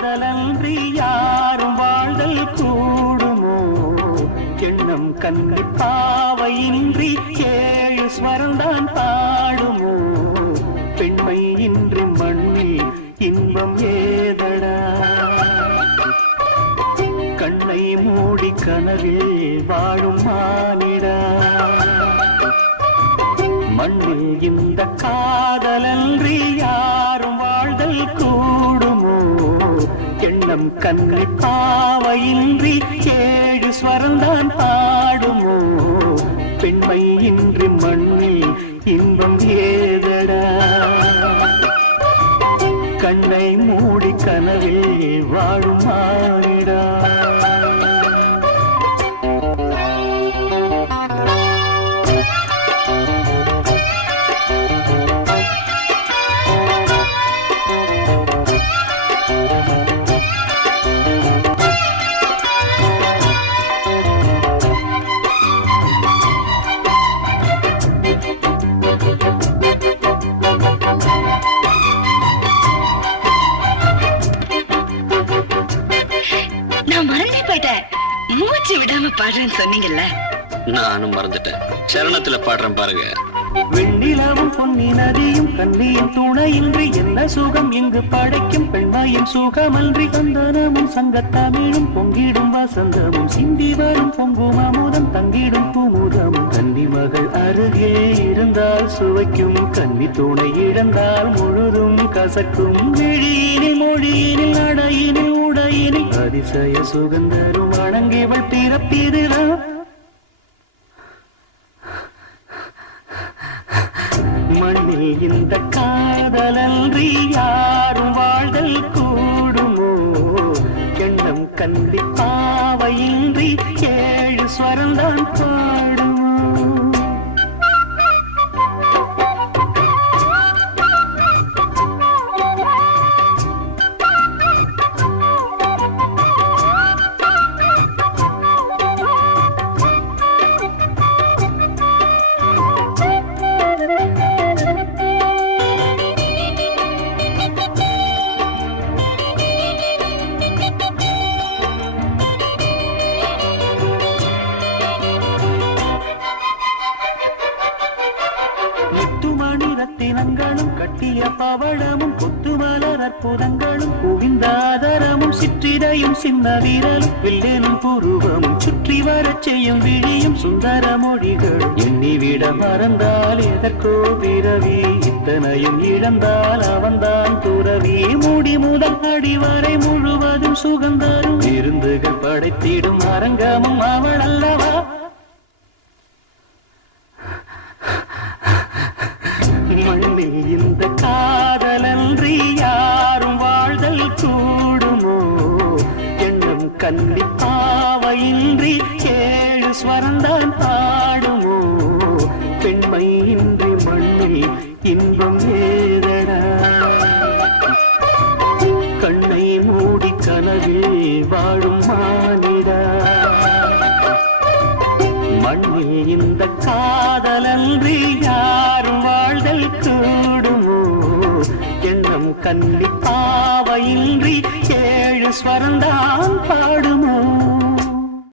காதலன்றி யாரும் வாழ்தல் கூடுமோ? எண்ணம் கண்ணை பாவையின்றி ஏழு ஸ்வரம்தான் பாடுமோ? பெண்மை இன்றி மண்ணில் இன்பம் ஏதடா? கண்ணை மூடி கனவில் வாழும் மானிடா. மண்ணில் இந்த காதலன்றி யாரும் வாழ்தல் கூடுமோ? எண்ணம் கண்ணை பாவையின்றி ஏழு ஸ்வரம்தான் பாடுமோ? பெண்மை இன்றி மண்ணில் இன்பம் ஏதடா? கண்ணை மூடி கனவில் வாழும் மானிடா. மூச்சு விடாம பாடுறேன்னு சொன்னீங்கல்ல, நானும் மறந்துட்டேன். சரணத்துல பாடுறேன் பாருங்க. வெண்ணிலாவும் பொன்னி நதியும் கண்ணியின் துணையின்றி என்ன சுகம் இங்கு படைக்கும்? பெண்மையின் சுகமன்றி சந்தனமும் சங்கத்தமிழும் பொங்கிடும் வசந்தமும் சிந்தி வரும் பொங்கும் அமுதம் தங்கிடும் பூமுதமும். கன்னி மகள் அருகே இருந்தால் சுவைக்கும், கன்னி துணை இழந்தால் முழுதும் கசக்கும். விழியினில் மொழியினில் நடையினில் உடையினில் அதிசய சுகந்தரும் வணங்கிவள் பிறப்பிதுதான். மண்ணில் இந்த காதலன்றி யாரும் வாழ்தல் கூடுமோ? எண்ணம் கண்டி பாவையின்றி ஏழு ஸ்வரம்தான் பாடுமோ? ரத்தினங்களும் கட்டிய பவளமும் கொத்துமலர் அற்புதங்களும் குவிந்தாதரமும் சிற்றிடையும் சின்ன வீரலும் வில்லேனும் புருவமும் சுற்றி வரச் செய்யும் விழியும் சுந்தர மொழிகளும். எண்ணிவிட மறந்தால் எதற்கோ பிறவி, இத்தனையும் இழந்தால் அவன்தான் துறவி. மூடி முதல் அடிவரை முழுவதும் சுகந்தரும் விருந்துகள் படைத்திடும் அரங்கமும் அவள் அல்லவா? மண்ணில் இந்த காதலன்றி யாரும் வாழ்தல் கூடுமோ? எண்ணம் கண்ணி பாவையின்றி ஏழு ஸ்வரம்தான் பாடுமோ? பெண்மை இன்றி மண்ணில் இன்பம் ஏதடா? கண்ணை மூடி கனவில் வாழும் மானிடா. மண்ணில் இந்த காதலன்றி யாரும் வாழ்தல் கூடுமோ? எண்ணம் கண்ணி பாவையின்றி ஏழு ஸ்வரம்தான் பாடுமோ?